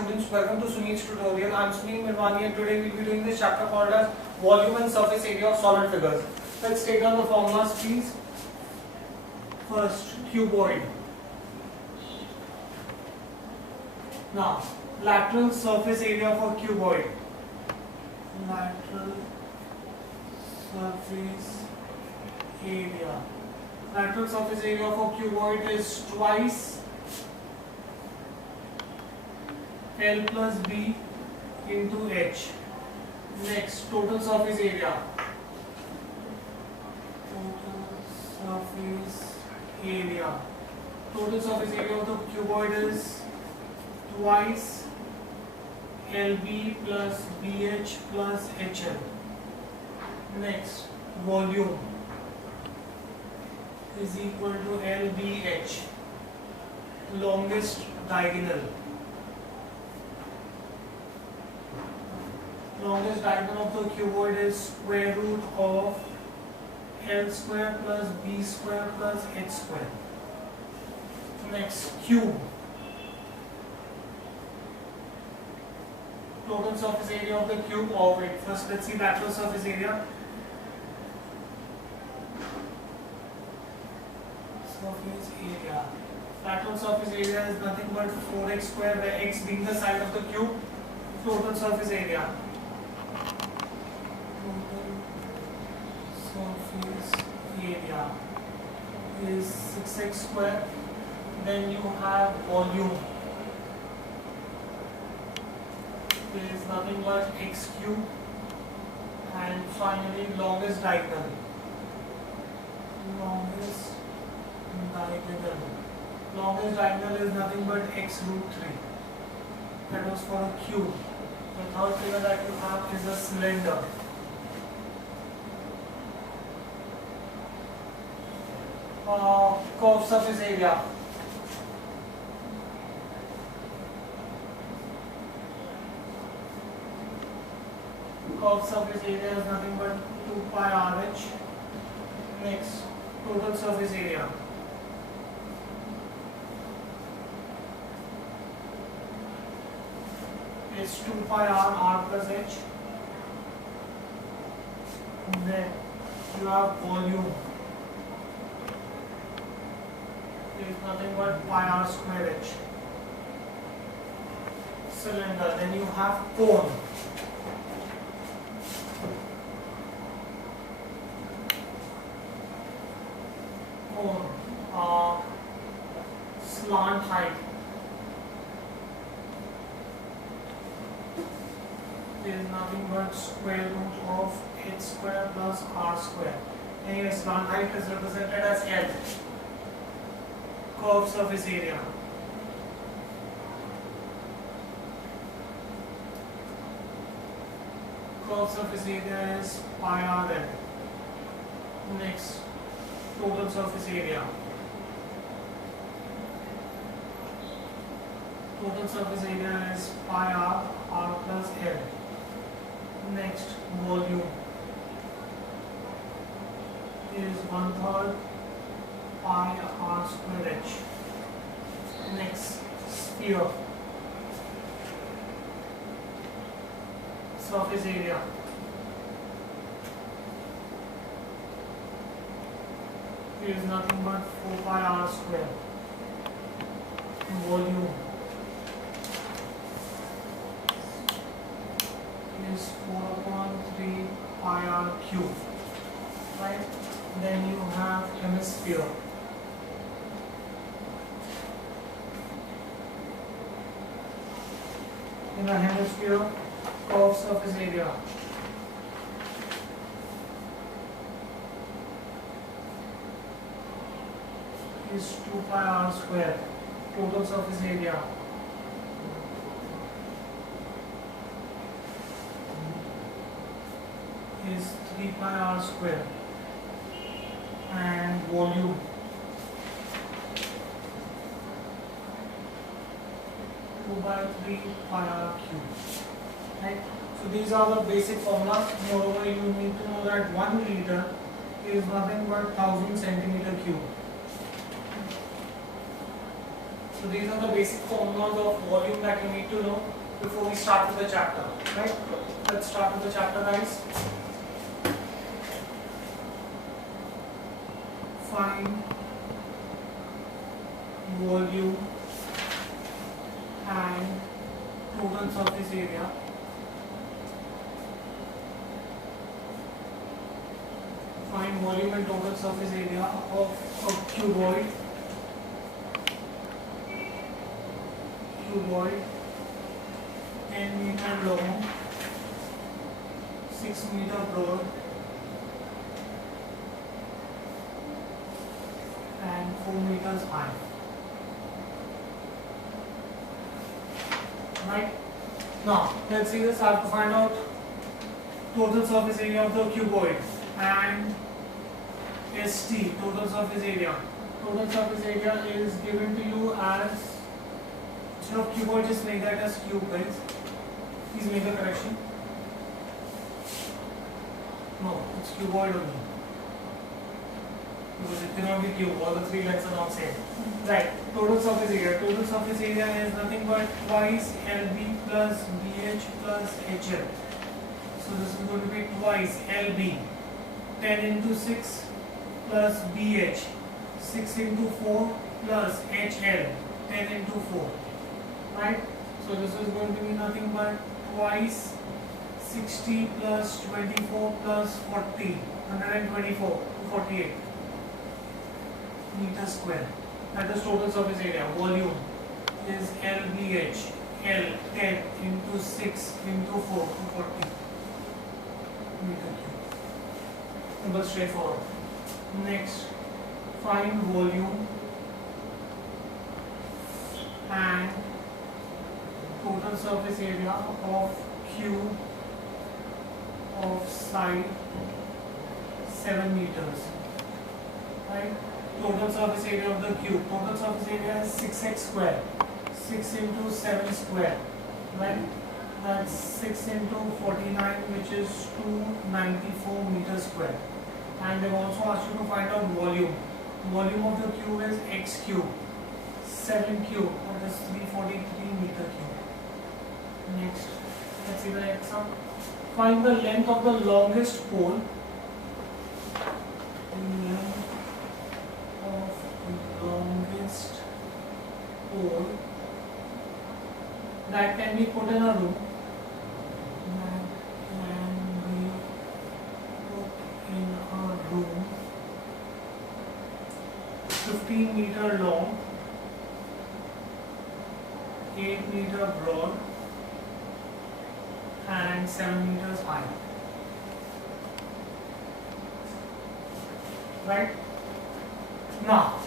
Students, welcome to Sunil's tutorial. I am Sunil Mirwani and today we will be doing this chapter called as Volume and Surface Area of Solid Figures. Let's take down the formulas please. First, cuboid. Now, lateral surface area for cuboid. Lateral surface area. Lateral surface area for cuboid is twice L plus B into H. Next, total surface area. Total surface area. Total surface area of the cuboid is twice LB plus BH plus HL. Next, volume is equal to LBH. Longest diagonal. Longest diagonal of the cuboid is square root of L square plus B square plus H square. Next, cube. Total surface area of the cube. Oh wait, first let's see lateral surface area. Surface area. Lateral surface area is nothing but 4x square, where x being the side of the cube. Total surface area. Surface area is 6x square. Then you have volume is nothing but x cube, and finally longest diagonal. Longest diagonal is nothing but x root 3. That was for a cube. The third figure that you have is a cylinder. Curved surface area. Curved surface area is nothing but 2 pi RH. Next, total surface area. Is 2 pi R plus H. And then you have volume. Is nothing but pi R square H. Cylinder. Then you have cone. Slant height is nothing but square root of H square plus R square. Anyway, slant height is represented as L. Curved surface area. Curved surface area is pi R L. Next, total surface area. Total surface area is pi R plus L. Next, volume is 1/3 pi R square H. Next, sphere. Surface area. Is nothing but 4 pi R square. Volume is 4/3 pi R cube. Right? Then you have hemisphere. In a hemisphere, curved surface area is 2 pi R square. Total surface area is 3 pi R square. And volume by 3 pi R cube. Right? So these are the basic formulas. Moreover, you need to know that 1 liter is nothing but 1000 centimeter cube. So these are the basic formulas of volume that you need to know before we start with the chapter, right? Let's start with the chapter, guys. Find volume and total surface area find volume and total surface area of a cuboid 10 meter long, 6 meter broad and 4 meters high. Right? Now, let's see this. I have to find out total surface area of the cuboid and ST, total surface area. Total surface area is given to you as, instead of cuboid, just make that as cube, guys. Please make a correction. No, it's cuboid only. Because it cannot be cube, all the three legs are not same. Right, total surface area. Total surface area is nothing but twice LB plus BH plus HL. So this is going to be twice LB, 10 into 6 plus BH, 6 into 4 plus HL, 10 into 4. Right? So this is going to be nothing but twice 60 plus 24 plus 40, 124, 48 meter square. That is total surface area. Volume is LBH, L 10 into 6 into 4 to 40 meter cube. Simple, straightforward. Next, find volume and total surface area of cube of side 7 meters. Right? Total surface area of the cube. Total surface area is 6x square. 6 into 7 square. Right? That's 6 into 49, which is 294 meters square. And they've also asked you to find out volume. Volume of the cube is x cube. 7 cube, that is 343 meter cube. Next, let's see the next one. Find the length of the longest pole. Length of the longest pole that can be put in a room. That can be put in a room. 15 meter long, 8 meter broad and 7 meters high. Right? Now,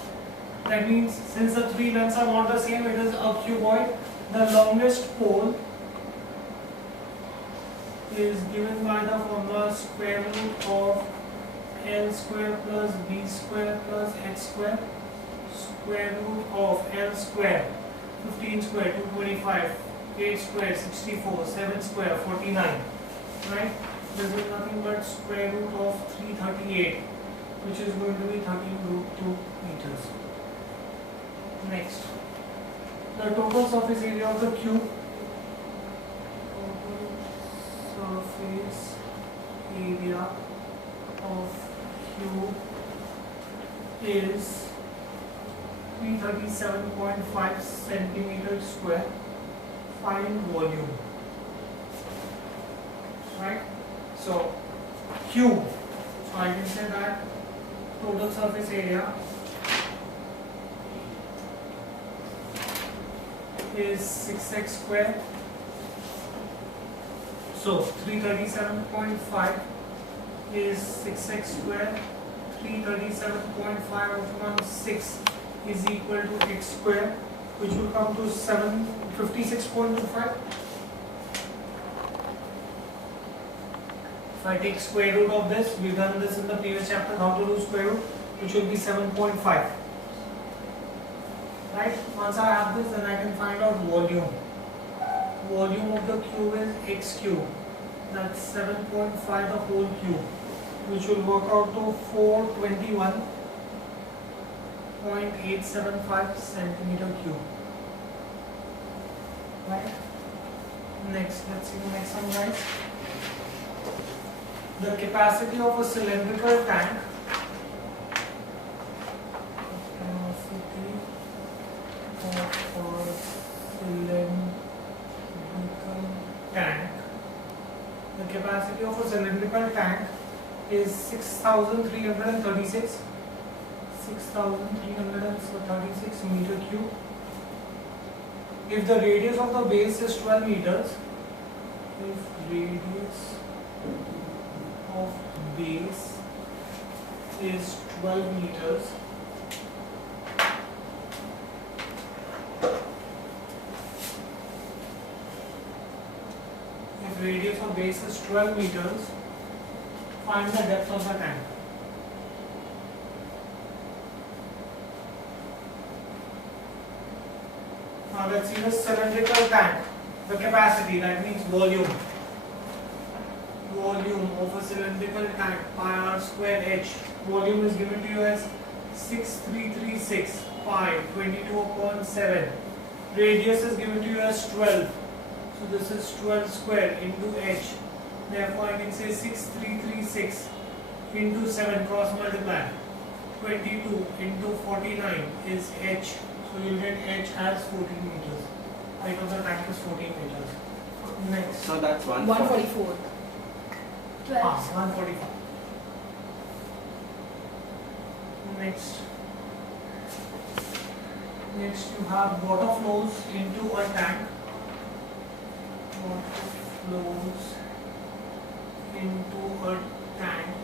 that means since the three lengths are not the same, it is a cuboid. The longest pole is given by the formula square root of L square plus B square plus H square. Square root of L square, 15 square, 225. 8 square, 64, 7 square, 49. Right? This is nothing but square root of 338, which is going to be 13 root 2 meters. Next, the total surface area of the cube. Total surface area of cube is 337.5 centimeters square. Find volume. Right? So, cube. So I can say that total surface area is 6x square. So 337.5 is 6x square. 337.5 of 6 is equal to x square, which will come to 756.25. If I take square root of this, we've done this in the previous chapter, how to do square root, which will be 7.5. Right? Once I have this, then I can find out volume. Volume of the cube is x cube. That's 7.5 the whole cube, which will work out to 421.875 centimeter cube. right? Next, let's see the next one, guys. The capacity of a cylindrical tank. Capacity of a cylindrical tank. The capacity of a cylindrical tank is 6,336 meter cube. If the radius of the base is 12 meters, if radius of base is 12 meters, if radius of base is 12 meters, find the depth of the tank. Now let's see the cylindrical tank. The capacity, that means volume. Volume of a cylindrical tank, pi r square h. Volume is given to you as 6336 pi 22/7. Radius is given to you as 12. So this is 12 square into h. Therefore I can say 6336 into 7 cross multiply. 22 into 49 is h. So you'll get h as 14 meters. Height of the tank is 14 meters. Next. So that's 144. 145. Next you have water flows into a tank. Water flows into a tank.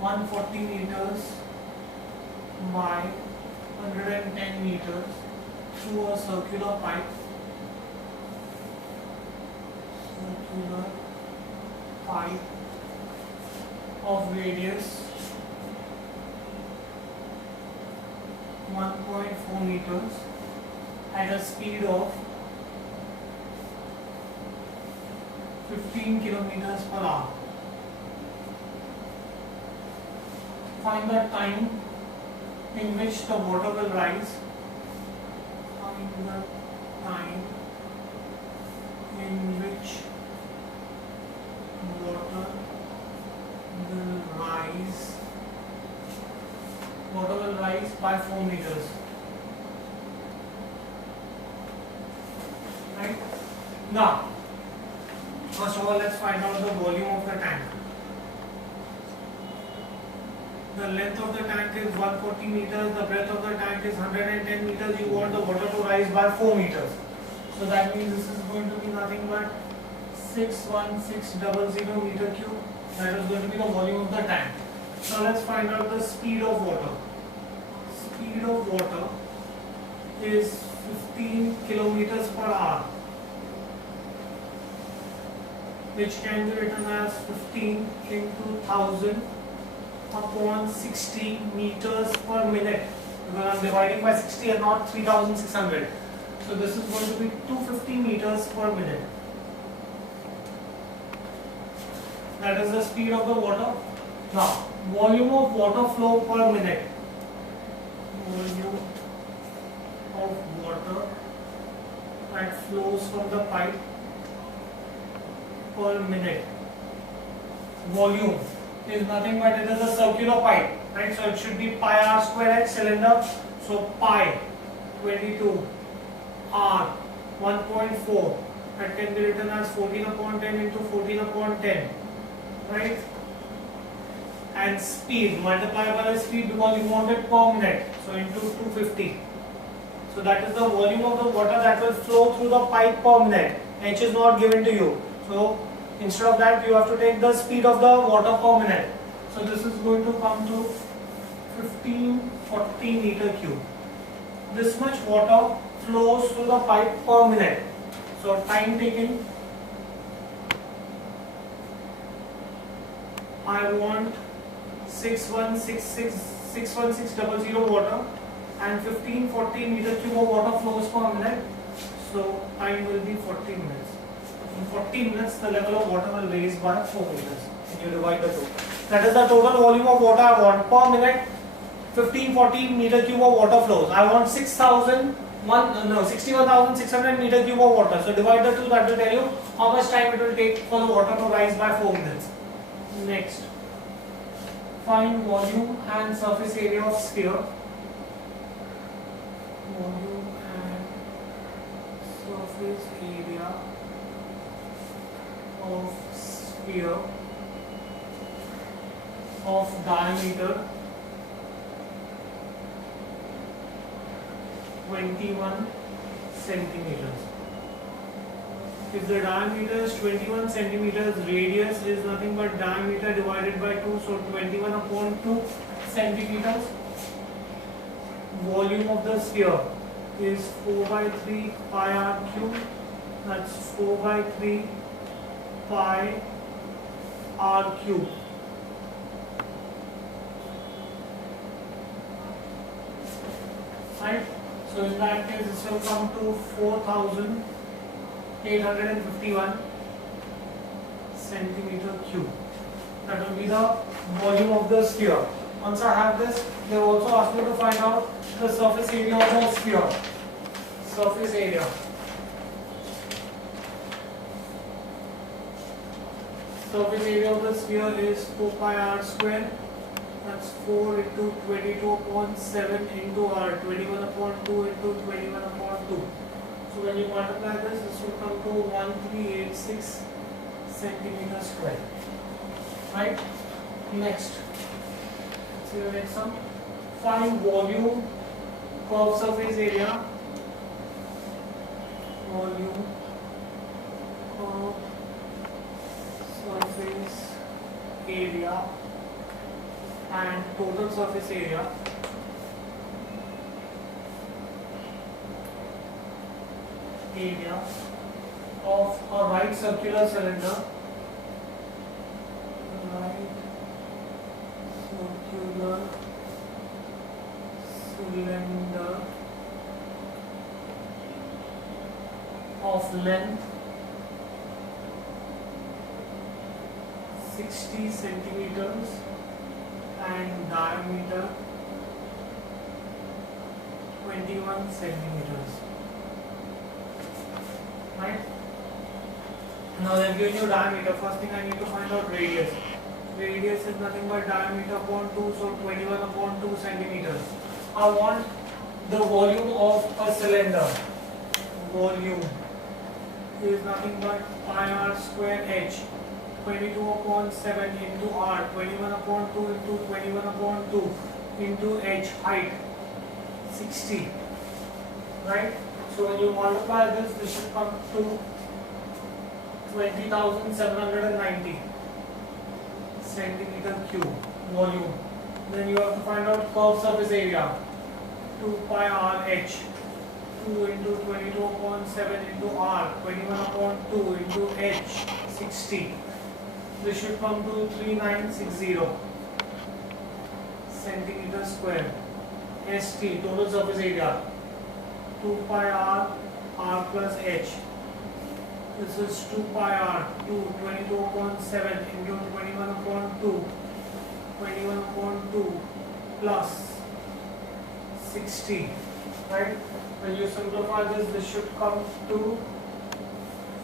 140 meters by 110 meters through a circular pipe. Circular pipe of radius 1.4 meters at a speed of 15 kilometers per hour. Find the time in which the water will rise. Find the time in which water will rise. Water will rise by 4 meters. Right? Now, first of all, let's find out the volume of the tank. The length of the tank is 140 meters, the breadth of the tank is 110 meters, you want the water to rise by 4 meters. So that means this is going to be nothing but 61600 meter cube. That is going to be the volume of the tank. Now let's find out the speed of water. Speed of water is 15 kilometers per hour, which can be written as 15 into 1000 upon 60 meters per minute, because I am dividing by 60 and not 3600. So this is going to be 250 meters per minute. That is the speed of the water. Now, volume of water flow per minute. Volume of water that flows from the pipe per minute. Volume is nothing but it is a circular pipe, right? So it should be pi r square h cylinder. So pi 22 r 1.4, that can be written as 14/10 into 14/10, right? And speed multiply by the speed because you want it per minute, so into 250. So that is the volume of the water that will flow through the pipe per minute. H is not given to you, so instead of that you have to take the speed of the water per minute. So this is going to come to 1540 meter cube. This much water flows through the pipe per minute. So time taken, I want 61600 water and 1540 meter cube of water flows per minute. So time will be 40 minutes. In 40 minutes the level of water will raise by 4 meters. And you divide the two. That is the total volume of water I want per minute. 1540 meter cube of water flows. I want 6000 61,600 meter cube of water. So divide the two, that will tell you how much time it will take for the water to rise by 4 minutes. Next, find volume and surface area of sphere. Volume and surface area of sphere of diameter 21 centimeters. If the diameter is 21 centimeters, radius is nothing but diameter divided by 2, so 21 upon 2 centimeters. Volume of the sphere is 4 by 3 pi r cube, that's 4 by 3 pi r cube. Right? So in that case, this will come to 4,851 centimeter cube. That will be the volume of the sphere. Once I have this, they also ask me to find out the surface area of the sphere. Surface area. Surface area of the sphere is 4 pi r square. That's 4 into 22 upon 7 into r, 21 upon 2 into 21 upon 2. So when you multiply this, this will come to 1386 centimeters square. Right? Next. See the next one. Find volume, curved surface area. Volume, curved surface area. And total surface area of a right circular cylinder, of length 60 centimeters and diameter 21 centimeters. Right? Now they've given you diameter. First thing I need to find out radius. Radius is nothing but diameter upon 2, so 21 upon 2 centimeters. I want the volume of a cylinder. Volume is nothing but pi r square h. 22 upon 7 into r, 21 upon 2 into 21 upon 2 into h, height 60. Right? So when you multiply this, this should come to 20,790 centimeter cube volume. Then you have to find out curved surface area. 2 pi r h. 2 into 22 upon 7 into r, 21 upon 2 into h, 60. This should come to 3960 centimeter square. ST, total surface area, 2 pi r, r plus h. This is 2 pi r, 22 upon 7 into 21 upon 2, 21 upon 2 plus 60. Right? When you simplify this, this should come to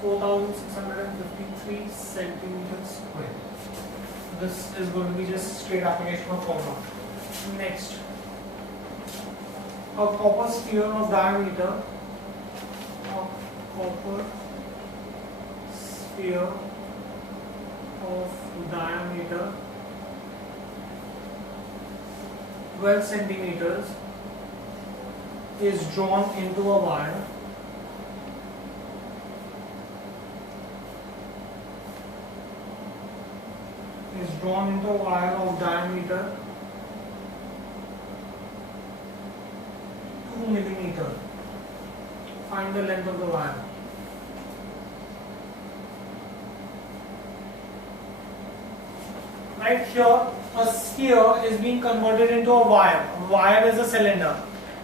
4,653 centimeters square. This is going to be just straight application of formula. Next, a copper sphere of diameter, copper sphere of diameter 12 centimeters is drawn into a wire. Is drawn into a wire of diameter 2 millimeter. Find the length of the wire. Right here, a sphere is being converted into a wire. A wire is a cylinder.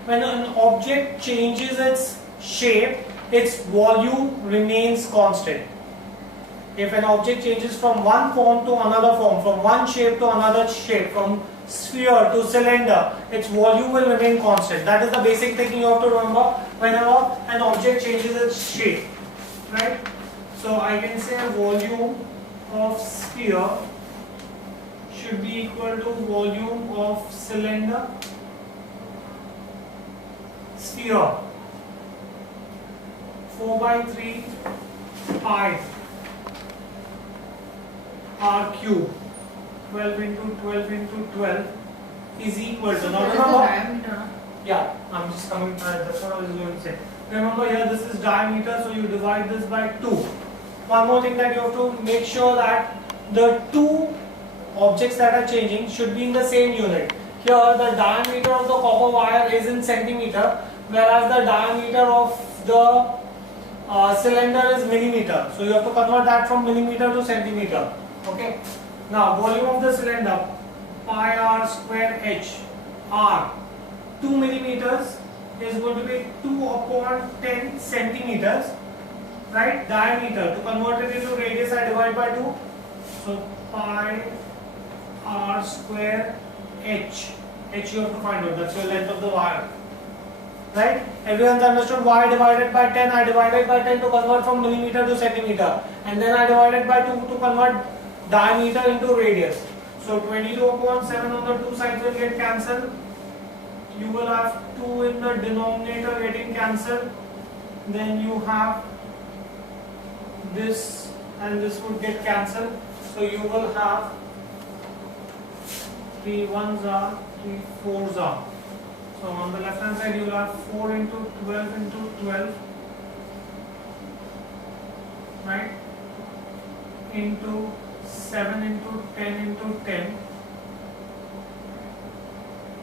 When an object changes its shape, its volume remains constant. If an object changes from one form to another form, from one shape to another shape, from sphere to cylinder, its volume will remain constant. That is the basic thing you have to remember whenever an object changes its shape, right? So I can say volume of sphere should be equal to volume of cylinder. Sphere 4 by 3 pi r cube 12 into 12 into 12 is equal to, now remember, yeah, I'm just coming, that's what I was going to say. Remember here this is diameter, so you divide this by 2. One more thing that you have to make sure that the two objects that are changing should be in the same unit. Here the diameter of the copper wire is in centimeter, whereas the diameter of the cylinder is millimeter. So you have to convert that from millimeter to centimeter. Okay. Now volume of the cylinder pi r square h, r 2 millimeters is going to be 2 upon 10 centimeters, right? Diameter, to convert it into radius I divide by 2. So pi r square h, h you have to find out, that's your length of the wire, right? Everyone's understood why divided by 10, I divided by 10 to convert from millimeter to centimeter, and then I divided by 2 to convert diameter into radius. So 22 upon 7 on the two sides will get cancelled. You will have 2 in the denominator getting cancelled. Then you have this and this would get cancelled. So you will have 3 1s are, 3 4s are. So on the left hand side you will have 4 into 12 into 12, right, into 7 into 10 into 10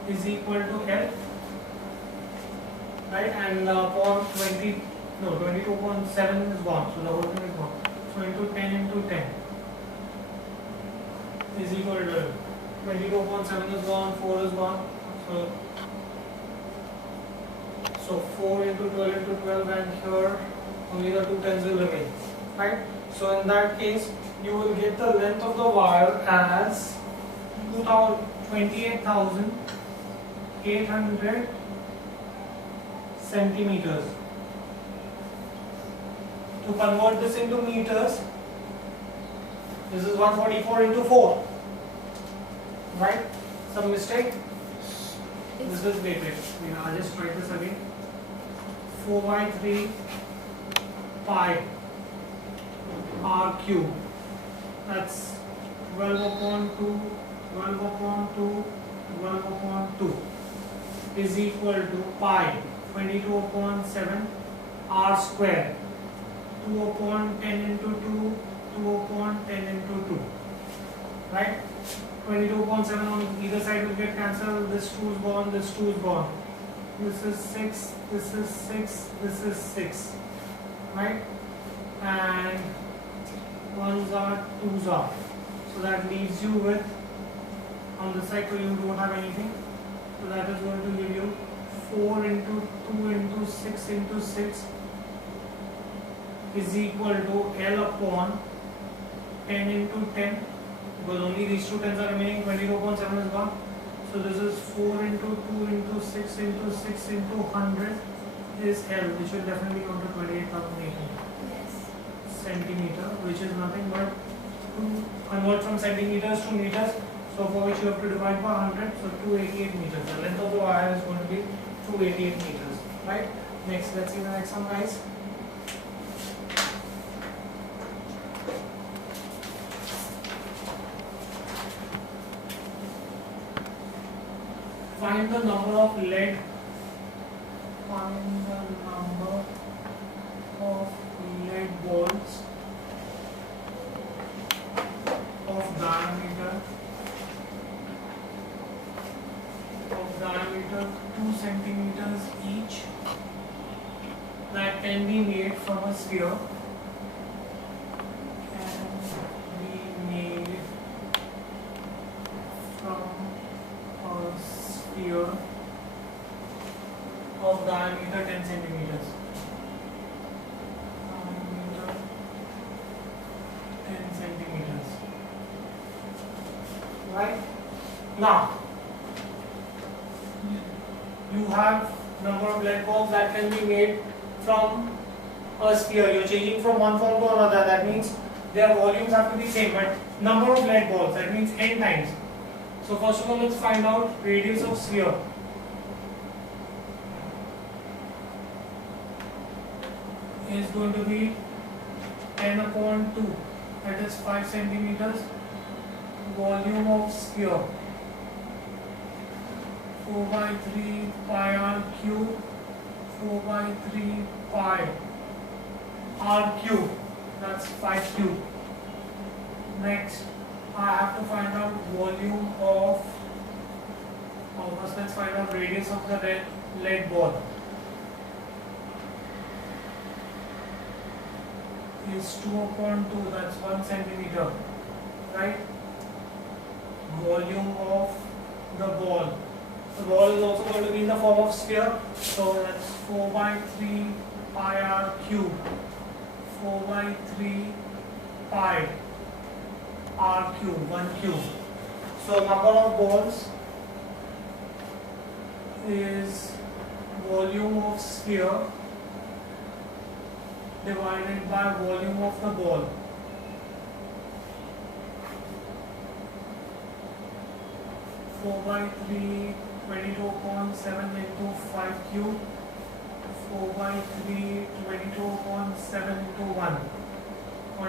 is equal to L, right, and upon 22 upon 7 is gone, so the whole thing is gone. So into 10 into 10 is equal to L. 22 upon 7 is gone, 4 is gone, so 4 into 12 into 12, and here only the 2 tens will remain, right? So in that case you will get the length of the wire as 28,800 centimeters. To convert this into meters, this is 144 into 4, right? Some mistake? This is wait, I'll just try this again. 4 by 3 pi r cube, that's 12 upon 2, 12 upon 2, 12 upon 2 is equal to pi 22 upon 7 r square, 2 upon 10 into 2, 2 upon 10 into 2, right? 22 upon 7 on either side will get cancelled, this 2 is gone, this 2 is gone, this is 6, this is 6, this is 6, right? And 1s are, 2s are, so that leaves you with, on this side so you don't have anything, so that is going to give you 4 into 2 into 6 into 6 is equal to L upon 10 into 10, because only these two tens are remaining, 22 upon 7 is gone. So this is 4 into 2 into 6 into 6 into 100 is L, which will definitely come to 28,800 centimeter, which is nothing but to convert from centimeters to meters, so for which you have to divide by 100, so 288 meters. The length of the wire is going to be 288 meters, right? Next, let's see the next one, guys. Find the number of lead. Find the number of lead balls of diameter 2 centimeters each that can be made from a sphere. Can be made from a sphere of diameter 10 centimeters. Diameter 10 centimeters. Right? Now, you have number of lead balls that can be made from a sphere. You're changing from one form to another. That means their volumes have to be same, but number of lead balls, that means n times. So first of all, let's find out radius of sphere. Is going to be 10 upon 2, that is 5 centimeters. Volume of sphere 4 by 3 pi r cube, 4 by 3 pi r cube, that's 5 cube. Next, I have to find out volume of, first let's find out radius of the lead ball. Is 2 upon 2, that's 1 centimeter, right? Volume of the ball. The ball is also going to be in the form of sphere, so that's 4 by 3 pi r cube, 4 by 3 pi r cube, 1 cube. So number of balls is volume of sphere divided by volume of the ball. Four by 3, 22.7 into 5 cube. 4 by 3, 22.7 into 1.25.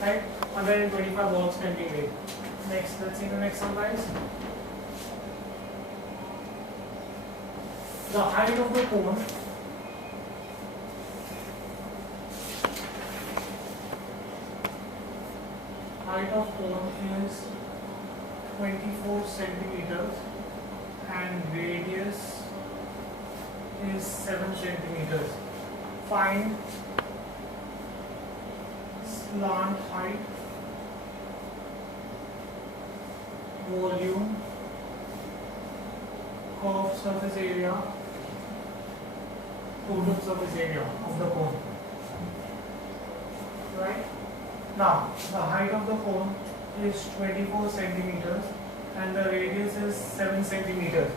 Right? 125 balls can be made. Next, let's see the next exercise. The height of the cone is 24 centimeters and radius is 7 centimeters. Find slant height, volume, curved surface area, total surface area of the cone. Right? Now, the height of the cone is 24 centimeters and the radius is 7 centimeters.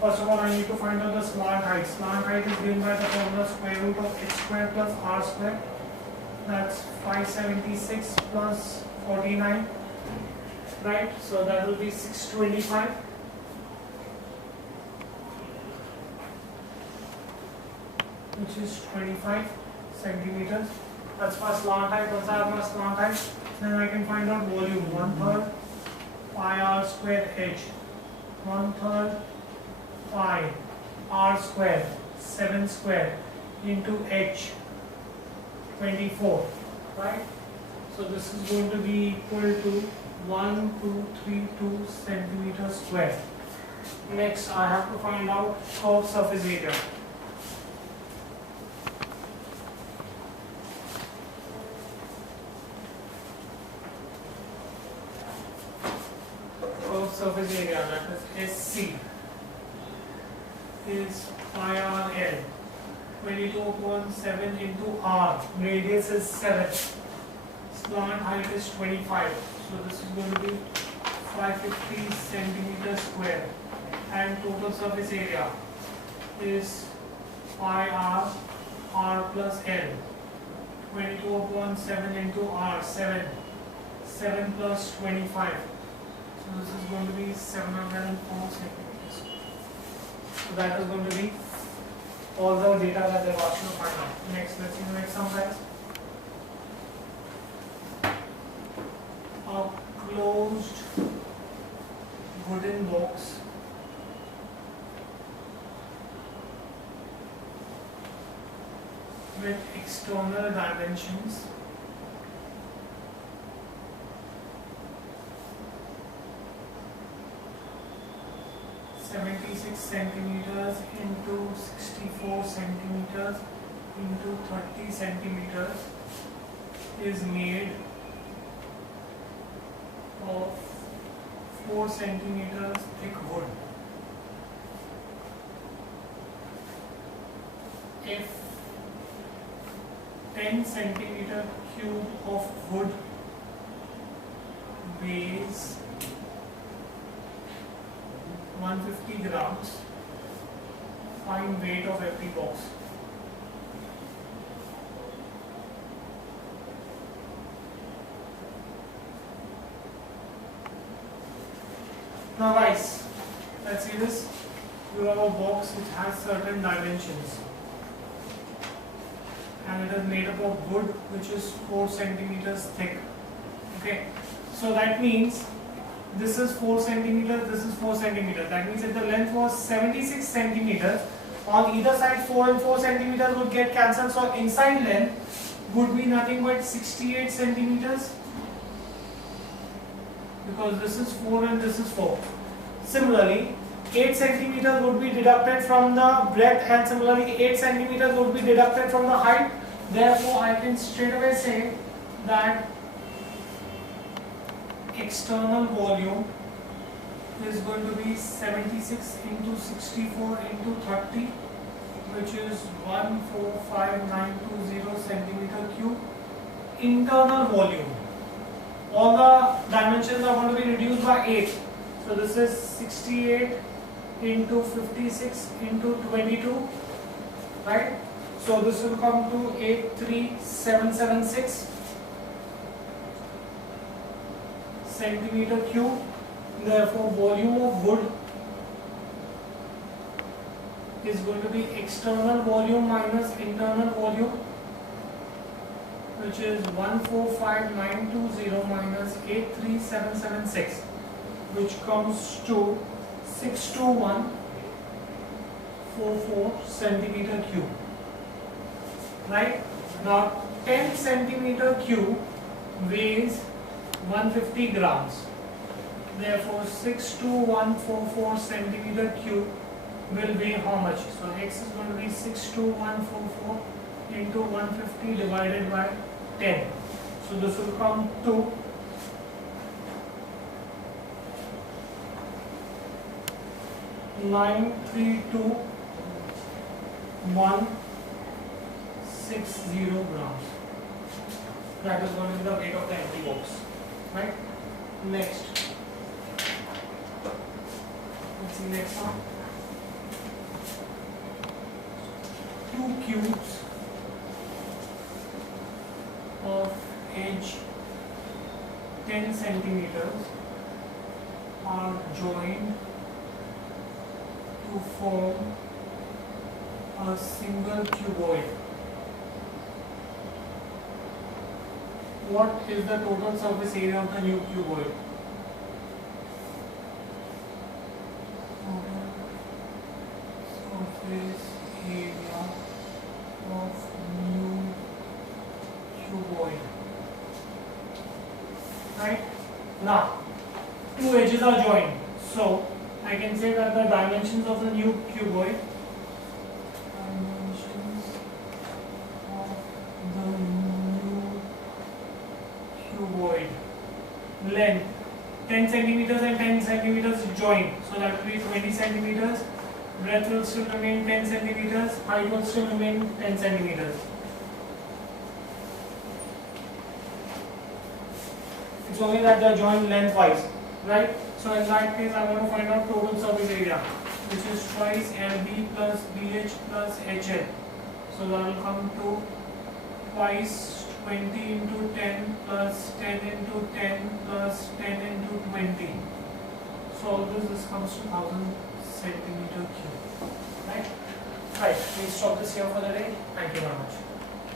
First of all, I need to find out the slant height. Slant height is given by the formula square root of h square plus r square. That's 576 plus 49. Right? So that will be 625. Which is 25 centimeters. That's my slant height. Once I have my slant height, then I can find out volume. 1/3 pi r square h. 1/3 pi r square 7 square into h 24. Right? So this is going to be equal to 1232 centimeters square. Next, I have to find out curved surface area. Surface area, that is SC, is pi r L. 22.7 into r. Radius is 7. Slant height is 25. So this is going to be 550 centimeters square. And total surface area is pi r plus L. 22.7 into r. 7 plus 25. So this is going to be 704 centimeters. So that is going to be all the data that they've asked you to find out. Next, let's see the next exercise. A closed wooden box with external dimensions 76 centimeters into 64 centimeters into 30 centimeters is made of 4 centimeters thick wood. If 10 centimeter cube of wood weighs 150 grams. Find weight of every box. Now guys, let's see this. You have a box which has certain dimensions and it is made up of wood which is 4 centimeters thick. Okay, so that means this is 4 centimeters, this is 4 centimeters. That means if the length was 76 centimeters, on either side 4 and 4 centimeters would get cancelled. So inside length would be nothing but 68 centimeters. Because this is 4 and this is 4. Similarly, 8 centimeters would be deducted from the breadth and similarly 8 centimeters would be deducted from the height. Therefore, I can straight away say that external volume is going to be 76 into 64 into 30, which is 145920 centimeter cube. Internal volume, all the dimensions are going to be reduced by 8. So this is 68 into 56 into 22, right? So this will come to 83776 centimeter cube. Therefore, volume of wood is going to be external volume minus internal volume, which is 145920 minus 83776, which comes to 62144 centimeter cube. Right? Now 10 centimeter cube weighs 150 grams. Therefore 62144 centimeter cube will weigh how much? So x is going to be 62144 into 150 divided by 10. So this will come to 932,160 grams. That is going to be the weight of the empty box. Right? Next. Let's see next one. 2 cubes of edge 10 centimeters are joined to form a single cuboid. What is the total surface area of the new cuboid? Total surface area of new cuboid. Right? Now, 2 edges are joined. So, I can say that the dimensions of the new cuboid, length 10 centimeters and 10 centimeters joined, so that will be 20 centimeters. Breadth will still remain 10 centimeters, height will still remain 10 centimeters. It's only that they are joined lengthwise, right? So in that case, I want to find out total surface area, which is twice LB plus BH plus HL. So that will come to twice 20 into 10 plus 10 into 10 plus 10 into 20. So this comes to 1000 centimeter cube. Right? Right. We'll stop this here for the day. Thank you.